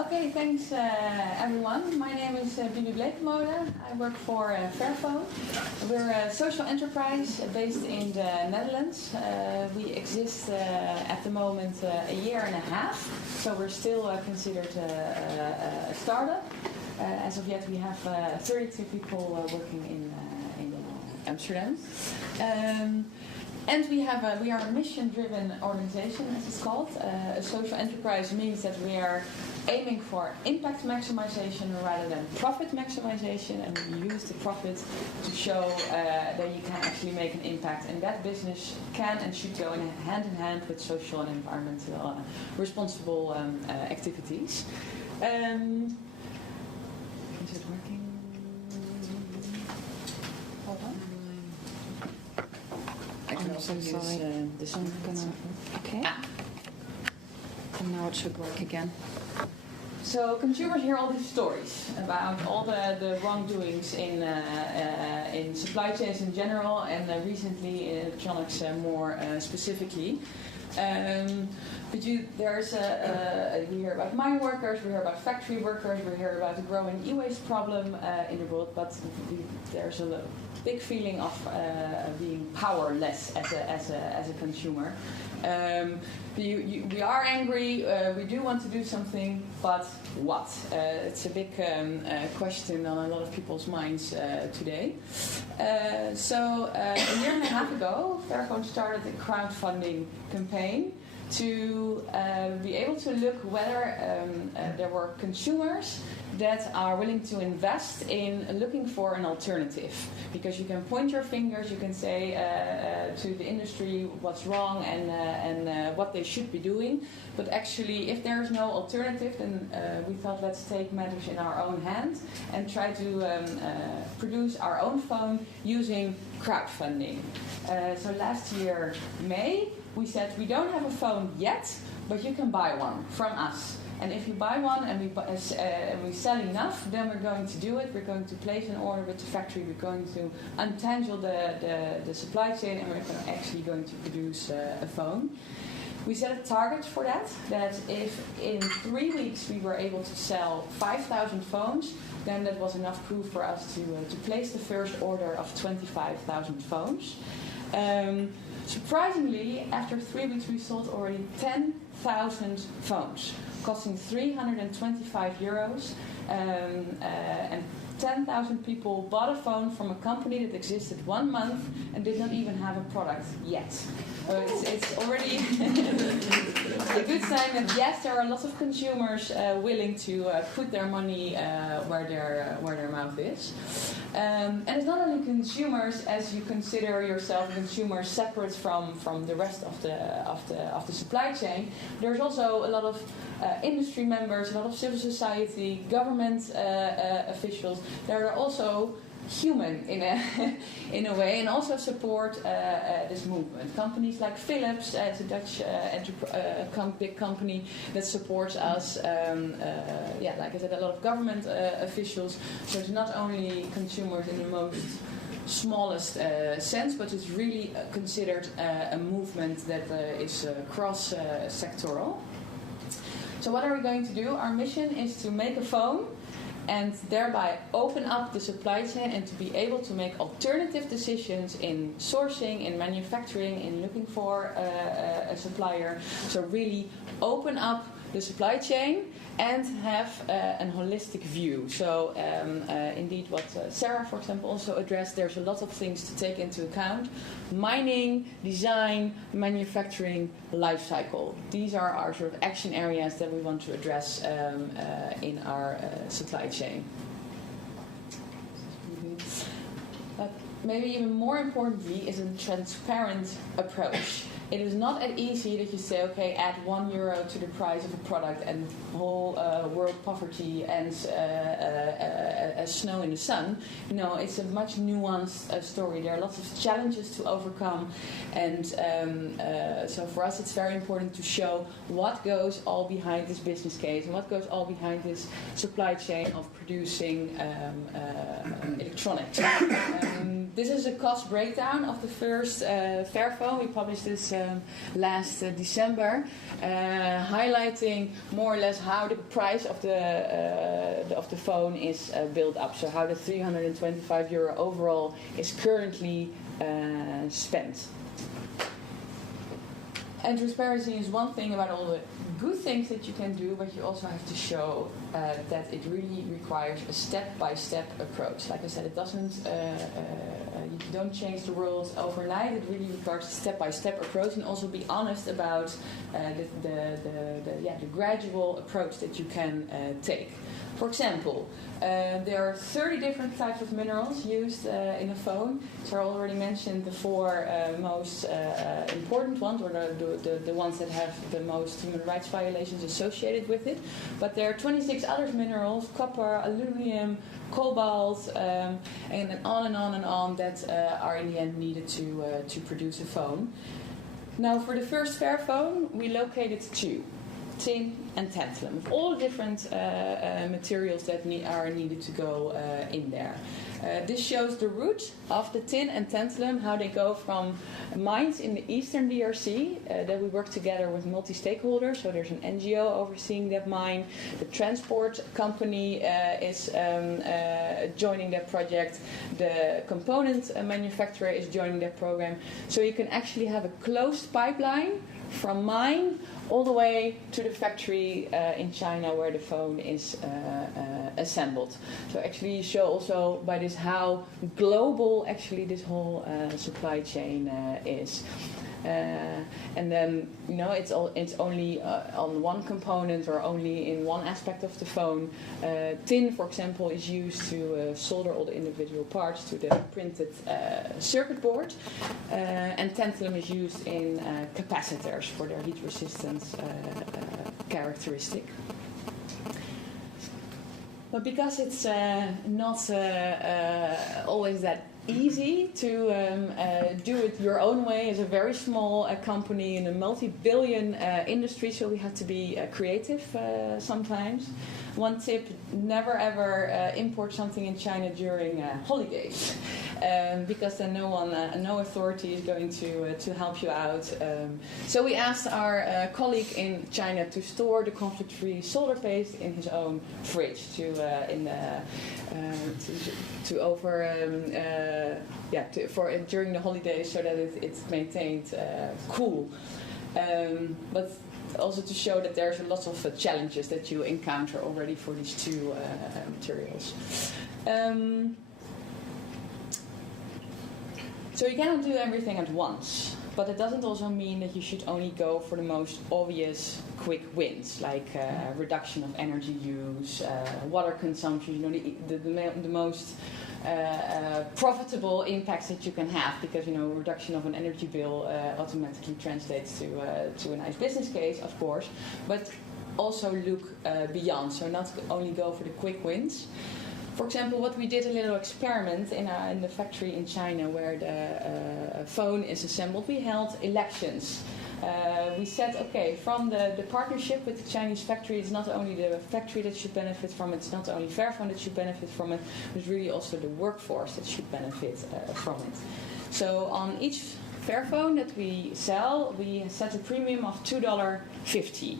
Okay, thanks everyone. My name is Bibi Bleekemolen. I work for Fairphone. We're a social enterprise based in the Netherlands. We exist at the moment a year and a half, so we're still considered a startup. As of yet, we have 32 people working in Amsterdam. And we are a mission-driven organization, as it's called. A social enterprise means that we are aiming for impact maximization rather than profit maximization, and we use the profit to show that you can actually make an impact, and that business can and should go hand in hand with social and environmental responsible activities. Is it working? Hold on. I'm so sorry. I'm gonna. Okay. And now it should work again. So consumers hear all these stories about all the wrongdoings in supply chains in general, and recently in electronics more specifically. But we hear about mine workers, we hear about factory workers, we hear about the growing e-waste problem in the world, but there's a big feeling of being powerless as a consumer. We are angry, we do want to do something, but what? It's a big question on a lot of people's minds today. So a year and a half ago, Fairphone started a crowdfunding campaign to be able to look whether there were consumers that are willing to invest in looking for an alternative. Because you can point your fingers, you can say to the industry what's wrong and what they should be doing. But actually, if there's no alternative, then we thought, let's take matters in our own hands and try to produce our own phone using crowdfunding. So last year, May, we said we don't have a phone yet, but you can buy one from us. And if you buy one and we sell enough, then we're going to do it. We're going to place an order with the factory. We're going to untangle the supply chain, and we're actually going to produce a phone. We set a target for that if in 3 weeks we were able to sell 5,000 phones, then that was enough proof for us to place the first order of 25,000 phones. Surprisingly, after 3 weeks we sold already 10,000 phones, costing €325, and 10,000 people bought a phone from a company that existed 1 month and did not even have a product yet. So it's already a good sign that yes, there are lots of consumers willing to put their money where their mouth is. And it's not only consumers, as you consider yourself a consumer separate from the rest of the supply chain. There's also a lot of industry members, a lot of civil society, government officials. There are also human in a way, and also support this movement. Companies like Philips, it's a Dutch big company that supports us. Like I said, a lot of government officials. So it's not only consumers in the most smallest sense, but it's really considered a movement that is cross-sectoral. So what are we going to do? Our mission is to make a phone and thereby open up the supply chain and to be able to make alternative decisions in sourcing, in manufacturing, in looking for a supplier. So really open up the supply chain and have a holistic view. So indeed what Sarah, for example, also addressed, there's a lot of things to take into account. Mining, design, manufacturing, life cycle. These are our sort of action areas that we want to address in our supply chain. But maybe even more importantly is a transparent approach. It is not as easy that you say, okay, add €1 to the price of a product and whole world poverty ends as snow in the sun. No, it's a much nuanced story. There are lots of challenges to overcome, and so for us it's very important to show what goes all behind this business case and what goes all behind this supply chain of producing electronics. This is a cost breakdown of the first Fairphone. We published this last December, highlighting more or less how the price of the phone is built up. So how the €325 overall is currently spent. And transparency is one thing about all the good things that you can do, but you also have to show that it really requires a step-by-step approach. Like I said, it doesn't. You don't change the world overnight. It really requires a step-by-step approach, and also be honest about the gradual approach that you can take. For example, there are 30 different types of minerals used in a phone. So I already mentioned the four most important ones, or the ones that have the most human rights violations associated with it. But there are 26 other minerals: copper, aluminum, cobalt, and on and on and on, that are in the end needed to produce a phone. Now, for the first Fairphone, we located two: tin and tantalum, of all different materials that are needed to go in there. This shows the route of the tin and tantalum, how they go from mines in the eastern DRC, that we work together with multi-stakeholders. So there's an NGO overseeing that mine. The transport company is joining that project. The component manufacturer is joining that program. So you can actually have a closed pipeline from mine all the way to the factory in China where the phone is assembled. So actually you show also by this how global actually this whole supply chain is. And then it's only on one component or only in one aspect of the phone. Tin, for example, is used to solder all the individual parts to the printed circuit board, and tantalum is used in capacitors for their heat resistance characteristic. But because it's not always that easy to do it your own way as a very small company in a multi-billion industry, so we have to be creative sometimes. One tip: never ever import something in China during holidays, because then no authority is going to help you out. So we asked our colleague in China to store the conflict-free solder paste in his own fridge during the holidays, so that it's maintained cool. But also to show that there's a lot of challenges that you encounter already for these two materials. So you cannot do everything at once, but it doesn't also mean that you should only go for the most obvious quick wins, like reduction of energy use, water consumption, the most profitable impacts that you can have, because reduction of an energy bill automatically translates to a nice business case, of course, but also look beyond. So not only go for the quick wins. For example, what we did a little experiment in the factory in China where the phone is assembled. We held elections. We said, okay, from the partnership with the Chinese factory, it's not only the factory that should benefit from it, it's not only Fairphone that should benefit from it, but really also the workforce that should benefit from it. So on each Fairphone that we sell, we set a premium of $2.50.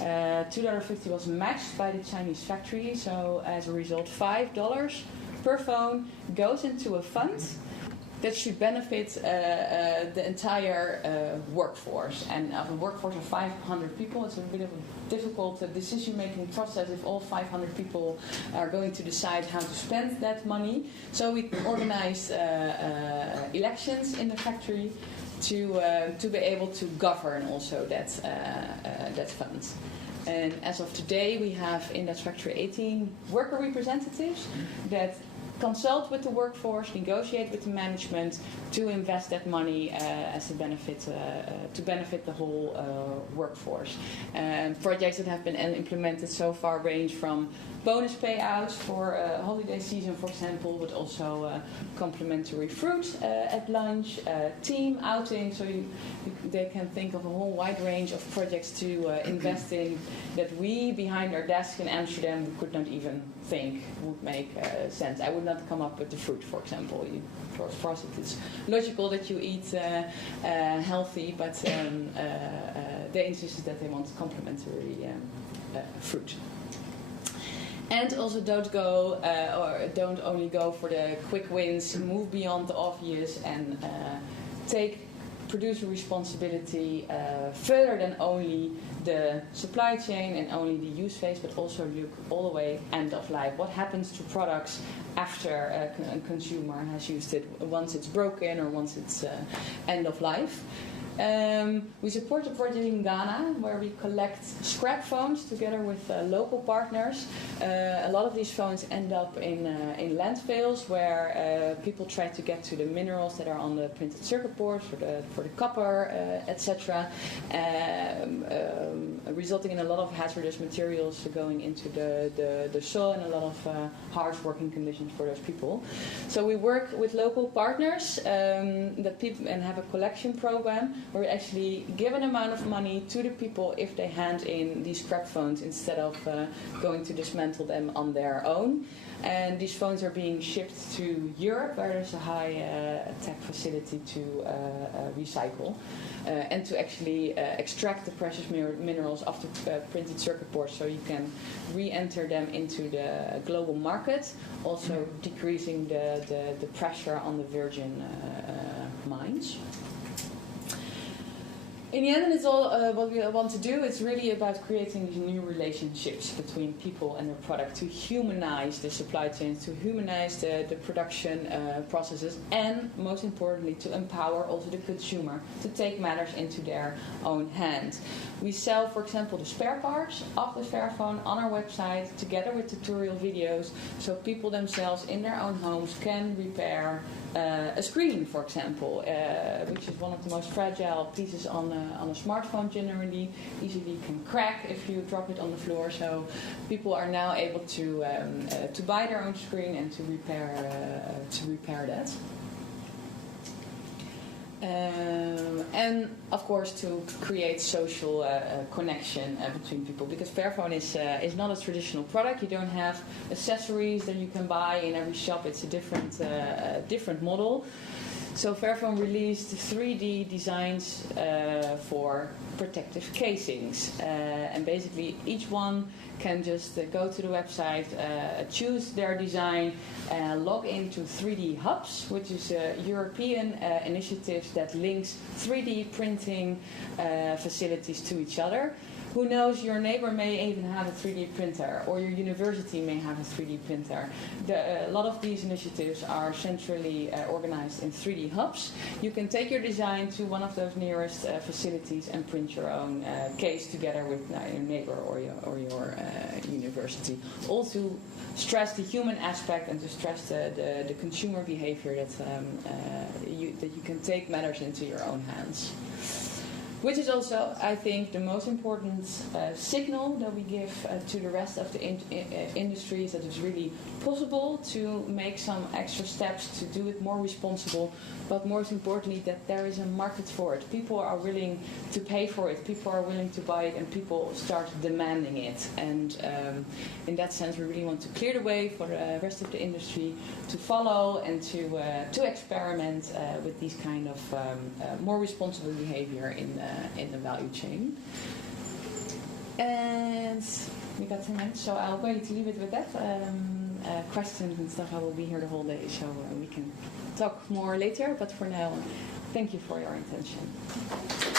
$2.50 was matched by the Chinese factory, so as a result, $5 per phone goes into a fund that should benefit the entire workforce. And of a workforce of 500 people, it's a bit of a difficult decision-making process if all 500 people are going to decide how to spend that money. So we organized elections in the factory to be able to govern also that fund. And as of today, we have in that factory 18 worker representatives that consult with the workforce, negotiate with the management to invest that money as a benefit to benefit the whole workforce. Projects that have been implemented so far range from bonus payouts for holiday season, for example, but also complimentary fruit at lunch, team outing, so they can think of a whole wide range of projects to invest in that we behind our desk in Amsterdam we could not even think would make sense. I would not come up with the fruit, for example. For us, it is logical that you eat healthy, but they insisted that they want complementary fruit. And also don't only go for the quick wins, move beyond the obvious and take producer responsibility further than only the supply chain and only the use phase, but also look all the way end of life. What happens to products after a consumer has used it, once it's broken or once it's end of life? We support a project in Ghana where we collect scrap phones together with local partners. A lot of these phones end up in landfills where people try to get to the minerals that are on the printed circuit boards for the copper, etc., resulting in a lot of hazardous materials going into the soil and a lot of harsh working conditions for those people. So we work with local partners and have a collection program where we actually give an amount of money to the people if they hand in these scrap phones instead of going to dismantle them on their own. And these phones are being shipped to Europe, where there's a high tech facility to recycle and to actually extract the precious minerals off the printed circuit board, so you can re-enter them into the global market, also decreasing the pressure on the virgin mines. In the end, it's all what we want to do. It's really about creating these new relationships between people and their product, to humanize the supply chains, to humanize the production processes, and most importantly, to empower also the consumer to take matters into their own hands. We sell, for example, the spare parts of the Fairphone on our website together with tutorial videos, so people themselves in their own homes can repair a screen, for example, which is one of the most fragile pieces on a smartphone generally, easily can crack if you drop it on the floor. So people are now able to buy their own screen and to repair that. And of course to create social connection between people, because Fairphone is not a traditional product. You don't have accessories that you can buy in every shop. It's a different model. So Fairphone released 3D designs for protective casings, and basically each one can just go to the website, choose their design, log into 3D Hubs, which is a European initiative that links 3D printing facilities to each other. Who knows, your neighbor may even have a 3D printer, or your university may have a 3D printer. A lot of these initiatives are centrally organized in 3D hubs. You can take your design to one of those nearest facilities and print your own case together with your neighbor or your university. All to stress the human aspect and to stress the consumer behavior that you can take matters into your own hands. Which is also, I think, the most important signal that we give to the rest of the industries, that it's really possible to make some extra steps to do it more responsible, but most importantly that there is a market for it. People are willing to pay for it, people are willing to buy it, and people start demanding it. And in that sense we really want to clear the way for the rest of the industry to follow and to experiment with these kind of more responsible behavior in the value chain. And we got 10 minutes, so I'm going to leave it with that. Questions and stuff, I will be here the whole day, so we can talk more later, but for now, thank you for your attention.